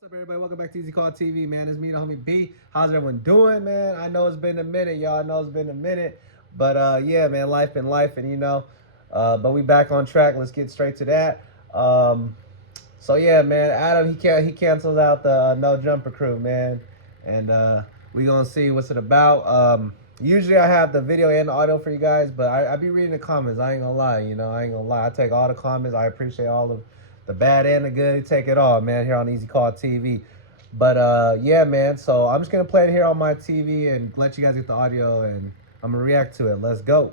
What's up, everybody? Welcome back to Easy Call TV, man. It's me, the homie B. How's everyone doing, man? I know it's been a minute, y'all. I know it's been a minute, but yeah, man, life and life, and but we back on track. Let's get straight to that. So yeah, man, Adam he cancels out the No Jumper crew, man, and we gonna see what's it about. Usually I have the video and the audio for you guys, but I be reading the comments. I ain't gonna lie, I ain't gonna lie. I take all the comments. I appreciate all of the bad and the good. Take it all, man, here on Easy Call TV. But yeah, man, so I'm just gonna play it here on my TV and let you guys get the audio, and I'm gonna react to it. Let's go.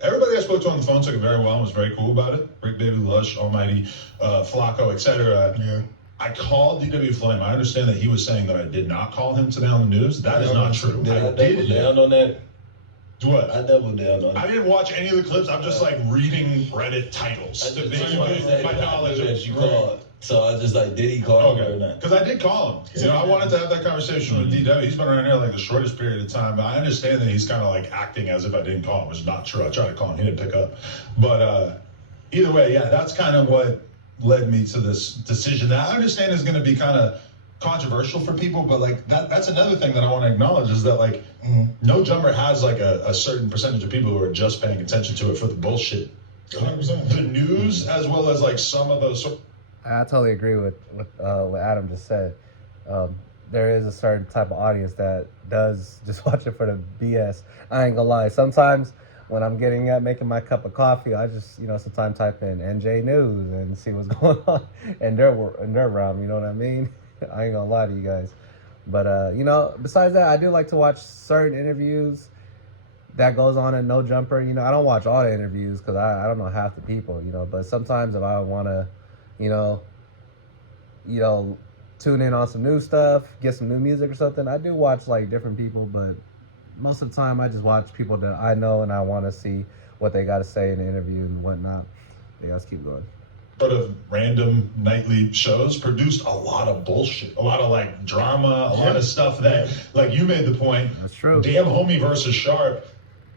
Everybody I spoke to on the phone took it very well and was very cool about it. Brick Baby, Lush, Almighty, Flacco, etc. Yeah. I called DW Flame. I understand that he was saying that I did not call him today on the news. That is not true. Yeah, I did down on that. What? I doubled down on it. I didn't watch any of the clips. I'm just like reading Reddit titles to base my knowledge that of you called. So I just like, did he call him or not? Because I did call him. I wanted to have that conversation with DW. He's been around here like the shortest period of time. But I understand that he's kind of like acting as if I didn't call him, which is not true. I tried to call him. He didn't pick up. But either way, yeah, that's kind of what led me to this decision that I understand is going to be kind of controversial for people, but like that's another thing that I want to acknowledge is that like No Jumper has like a certain percentage of people who are just paying attention to it for the bullshit. 100%. The news, as well as like some of those. I totally agree with what Adam just said. There is a certain type of audience that does just watch it for the BS. I ain't gonna lie. Sometimes when I'm getting up, making my cup of coffee, I just, sometimes type in NJ News and see what's going on in their realm. You know what I mean? I ain't gonna lie to you guys. But, besides that, I do like to watch certain interviews that goes on in No Jumper. I don't watch all the interviews because I don't know half the people, but sometimes if I want to, tune in on some new stuff, get some new music or something, I do watch like different people, but most of the time I just watch people that I know and I want to see what they got to say in the interview and whatnot. Yeah, let's keep going. Sort of random nightly shows produced a lot of bullshit, a lot of like drama, a lot of stuff that, like you made the point. That's true. Damn Homie versus Sharp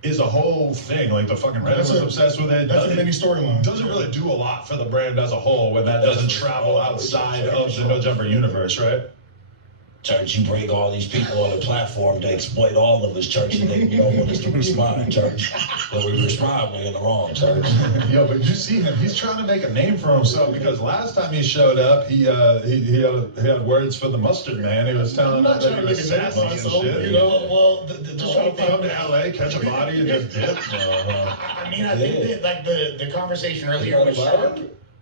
is a whole thing. Like the fucking Reddit was obsessed with it. That's a mini storyline. Doesn't really do a lot for the brand as a whole when that doesn't travel outside of the No Jumper universe, right? Church, you bring all these people on the platform to exploit all of us, church, and then you don't want us to respond, church. But we respond, we're in the wrong, church. Yo, but you see him, he's trying to make a name for himself because last time he showed up, he had words for the mustard man. He was telling us that he was sassy and shit. Well, Just want to come to LA, catch a body, and just dip. I mean, I think that like the conversation earlier with Sharp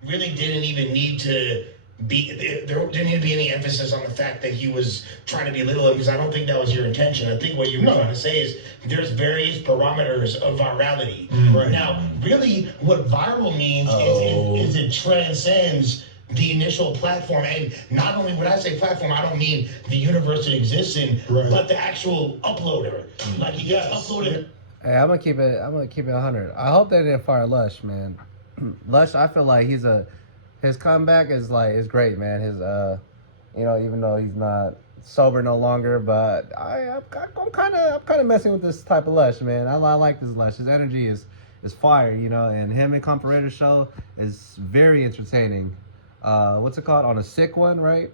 really didn't even need to there didn't need to be any emphasis on the fact that he was trying to belittle him, because I don't think that was your intention. I think what you were trying to say is there's various parameters of virality. Right. Now, really, what viral means is it transcends the initial platform. And not only when I say platform, I don't mean the universe it exists in, but the actual uploader. Like he gets uploaded. Hey, I'm gonna keep it 100. I hope they didn't fire Lush, man. Lush, I feel like his comeback is great, man. His even though he's not sober no longer, but I'm kind of messing with this type of Lush, man. I like this Lush. His energy is fire, and him and Comparator's show is very entertaining. What's it called? On a Sick One, right?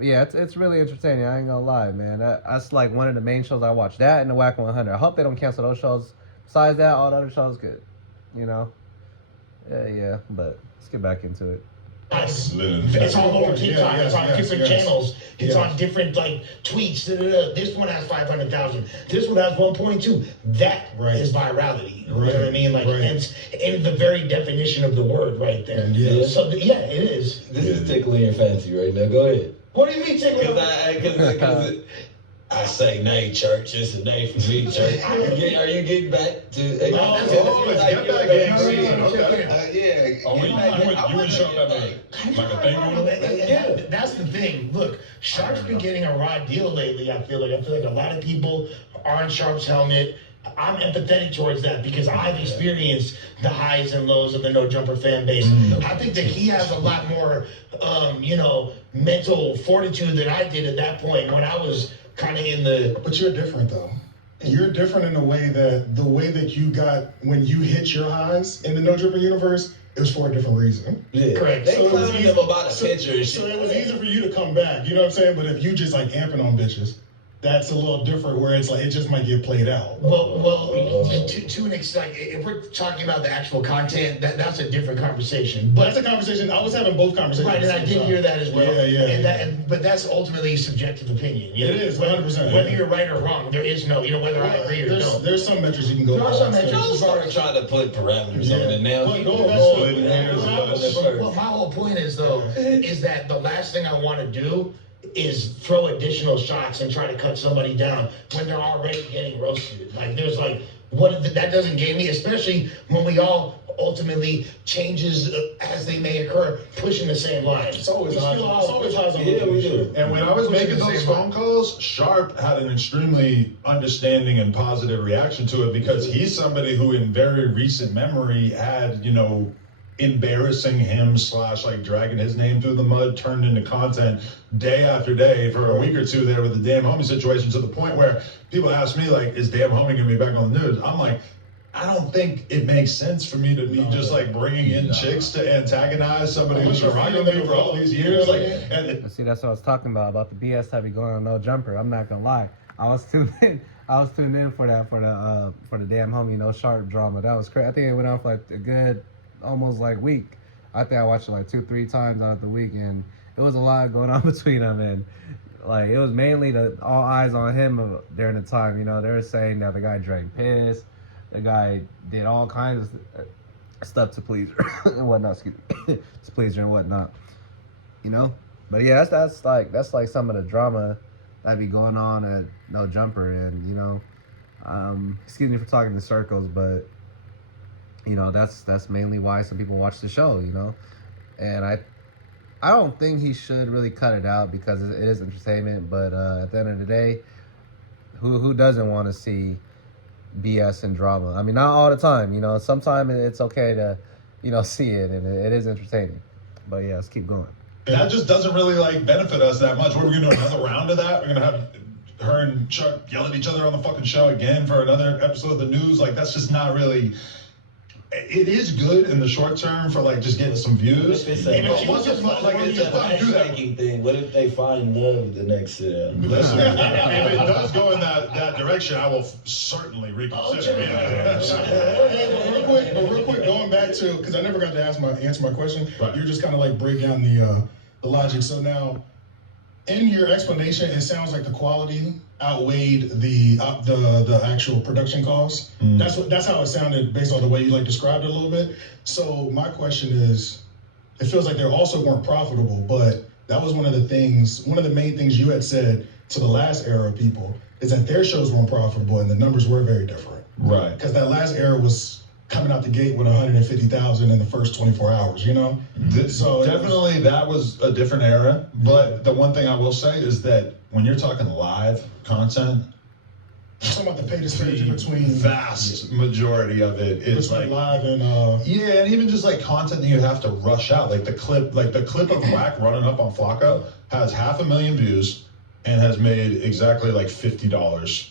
Yeah, it's really entertaining. I ain't gonna lie, man. That's like one of the main shows I watch. That and the Whack 100. I hope they don't cancel those shows. Besides that, all the other shows good. Yeah, but let's get back into it. It's all over TikTok. It's on different channels. It's on different tweets. This one has 500,000. This one has 1.2. That is virality. You know what I mean? It's in the very definition of the word right there. Yeah. So it is. This is tickling your fancy right now. Go ahead. What do you mean tickling? Because I say nay, church. It's a nay for me, church. Are you getting back to? Let's get back game season. Okay. You would show up like a thing on it? Yeah, that's the thing. Look, Sharp's been getting a raw deal lately. I feel like a lot of people are on Sharp's helmet. I'm empathetic towards that because I've experienced the highs and lows of the No Jumper fan base. I think that he has a lot more, mental fortitude than I did at that point when I was kind of in the. But you're different though. You're different in the way that you got when you hit your highs in the No Jumper universe. It was for a different reason. Yeah. Correct. They So it was clowning easy- him about a picture and So shit. it was easy for you to come back. You know what I'm saying? But if you just like amping on bitches, that's a little different. Where it's like it just might get played out. Well, to an extent, if we're talking about the actual content, that's a different conversation. But that's a conversation. I was having both conversations. Right, and I did hear that as well. Yeah. But that's ultimately subjective opinion. It is, 100%. Whether you're right or wrong, there is no, whether I agree or don't. There's some metrics you can go. There are by. some metrics. Don't start trying to put parameters on it now. But People go are back going to- hairs but- on it Well, first. my whole point is though, is that the last thing I want to do is throw additional shots and try to cut somebody down when they're already getting roasted. Like there's like that doesn't gain me, especially when we all ultimately changes as they may occur, pushing the same line. It's always We high. still It's always highs on Yeah, we do. And when I was making those Same phone calls, Sharp had an extremely understanding and positive reaction to it because he's somebody who, in very recent memory, had, embarrassing him / like dragging his name through the mud turned into content day after day for a week or two there with the Damn Homie situation, to the point where people ask me, like, is Damn Homie gonna be back on the news? I'm like, I don't think it makes sense for me to be just like bringing in chicks to antagonize somebody who's been rocking with me for all these years. Like, and See, that's what I was talking about the BS that be going on No Jumper. I'm not gonna lie, I was tuned in. I was tuned in for that for the Damn Homie No Sharp drama. That was crazy. I think it went on for like a good almost like week. I think I watched it like 2-3 times out the week, and it was a lot going on between them, and like it was mainly all eyes on him during the time. They were saying that the guy drank piss, the guy did all kinds of stuff to please her and whatnot. Excuse me, to please her and whatnot. But yeah, that's like some of the drama that be going on at No Jumper, and excuse me for talking in circles, but that's mainly why some people watch the show, and I don't think he should really cut it out because it is entertainment, but at the end of the day, who doesn't want to see BS and drama? I mean, not all the time, sometimes it's okay to see it, and it is entertaining, but yeah, let's keep going. that just doesn't really like benefit us that much. What are we gonna do, another round of that? We're gonna have her and Chuck yell at each other on the fucking show again for another episode of the news? Like, that's just not really. It is good in the short term for like just getting some views. What if But once it's like it just doesn't do that. thing? What if they find love the next Listen, if it does go in that direction, I will certainly reconsider. But real quick, going back to, because I never got to answer my question. Right. You're just kind of like break down the logic. So now, in your explanation, it sounds like the quality outweighed the actual production costs. That's how it sounded based on the way you like described it a little bit. So my question is, it feels like they also weren't profitable, but that was one of the main things you had said to the last era of people, is that their shows weren't profitable and the numbers were very different. Right. Because that last era was coming out the gate with 150,000 in the first 24 hours, So Definitely that was a different era. But the one thing I will say is that when you're talking live content, talking about the pay disparity the between vast majority of it is between like live and yeah, and even just like content that you have to rush out. Like the clip of Whack running up on Flacco has 500,000 views and has made exactly like $50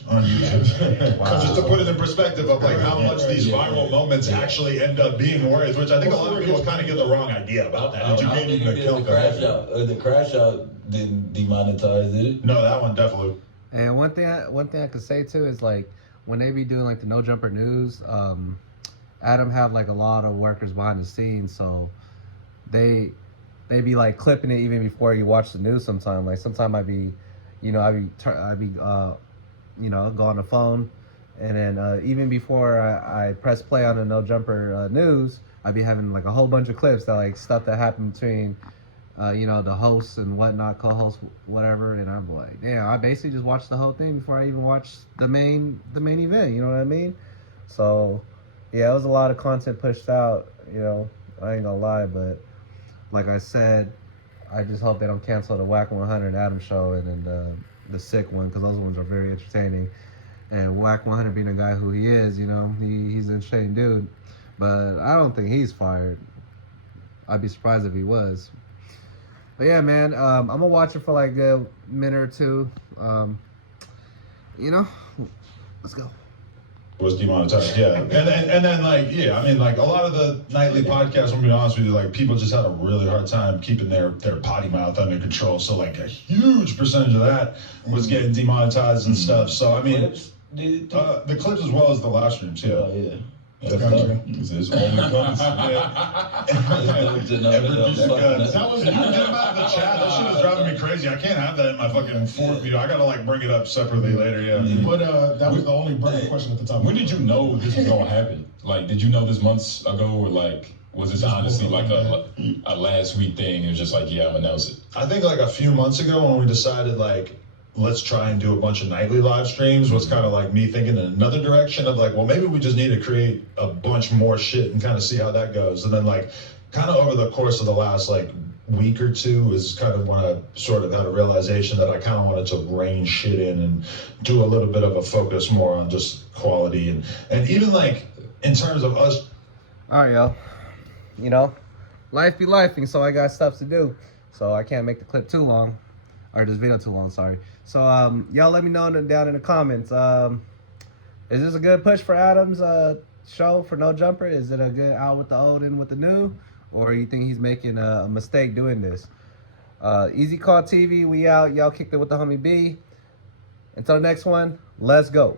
on YouTube. Just to put it in perspective of like how much these viral moments actually end up being worth, which I think a lot of people kind of get the wrong idea about that. I don't think the crash out. The crash out didn't demonetize, did it? No, that one definitely. And one thing I could say too is like when they be doing like the No Jumper news, Adam have like a lot of workers behind the scenes, so they be like clipping it even before you watch the news. Sometimes I be go on the phone, and then even before I press play on the No Jumper news, I be having like a whole bunch of clips that like stuff that happened between the hosts and whatnot, co-hosts, whatever, and I'm like, damn, I basically just watched the whole thing before I even watched the main event, you know what I mean? So yeah, it was a lot of content pushed out, I ain't gonna lie, but like I said, I just hope they don't cancel the Whack 100 Adam show and then the Sick one, because those ones are very entertaining. And Whack 100 being the guy who he is, he's an entertaining dude. But I don't think he's fired. I'd be surprised if he was. But yeah, man, I'm going to watch it for like a minute or two. Let's go. Was demonetized, yeah. And then like, yeah, I mean, like a lot of the nightly podcasts, I'm gonna be honest with you, like people just had a really hard time keeping their potty mouth under control. So like a huge percentage of that was getting demonetized and stuff. So I mean, the clips as well as the live streams, yeah. Oh, yeah. Gotcha. It's only guns. Yeah. That was you get them out of the chat. That shit is driving me crazy. I can't have that in my fucking fourth video. I gotta like bring it up separately later. Yeah. But that was the only burning question at the top. When did you know this was gonna happen? Like, did you know this months ago, or like, was this honestly like a last week thing? It was just like, yeah, I'm announcing it. I think like a few months ago when we decided like, let's try and do a bunch of nightly live streams was kind of like me thinking in another direction of like, well, maybe we just need to create a bunch more shit and kind of see how that goes. And then like kind of over the course of the last like week or two is kind of when I sort of had a realization that I kind of wanted to rein shit in and do a little bit of a focus more on just quality and even like in terms of us. All right, yo. You know, life be lifing, so I got stuff to do. So I can't make the clip too long. Or this video too long, sorry. So y'all let me know down in the comments. Is this a good push for Adam's show for No Jumper? Is it a good out with the old, in with the new? Or you think he's making a mistake doing this? Easy Call TV, we out. Y'all kicked it with the homie B. Until the next one, let's go.